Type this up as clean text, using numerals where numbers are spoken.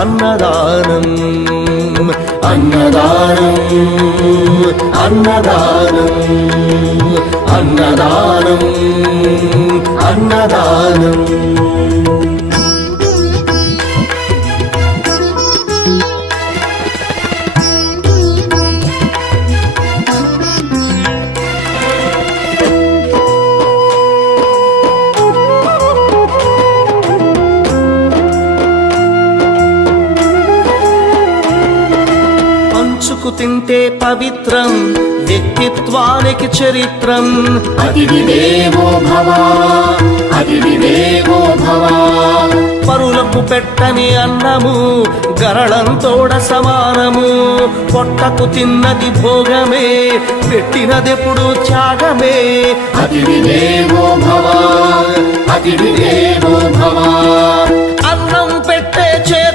అన్నదానం అన్నదానం అన్నదానం అన్నదానం అన్నదానం. పంచుకు తింటే పవిత్రం, వ్యక్తిత్వానికి చరిత్రం. అతిథి దేవో భవ, అతిథి దేవో భవ. పరులకు పెట్టని అన్నము గరళంతోడ సమానము. పొట్టకు తిన్నది భోగమే, పెట్టినదెప్పుడు త్యాగమే. అతిథి దేవో భవ, అతిథి దేవో భవ. అన్నం పెట్టే చేతు